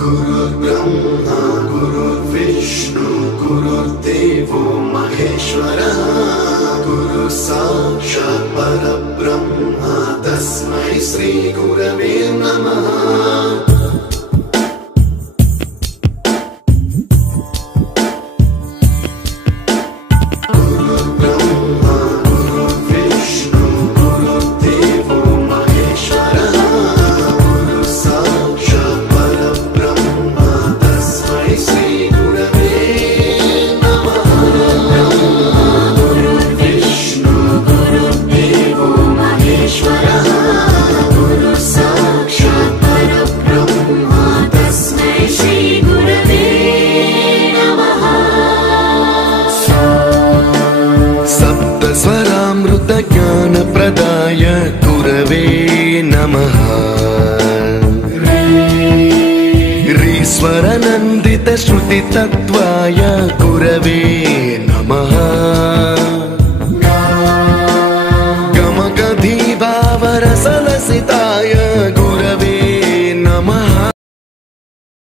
गुरुर्ब्रह्मा गुरुर्विष्णु गुरुर्देवो महेश्वरः गुरु साक्षात् परब्रह्म तस्मै श्री गुरवे नमः। स्वरामृत ज्ञान प्रदाय गुरवे नमः। ऋस्वर नंदित श्रुति तत्वाय गुरवे नमः। गमगधी भावरसलसिताय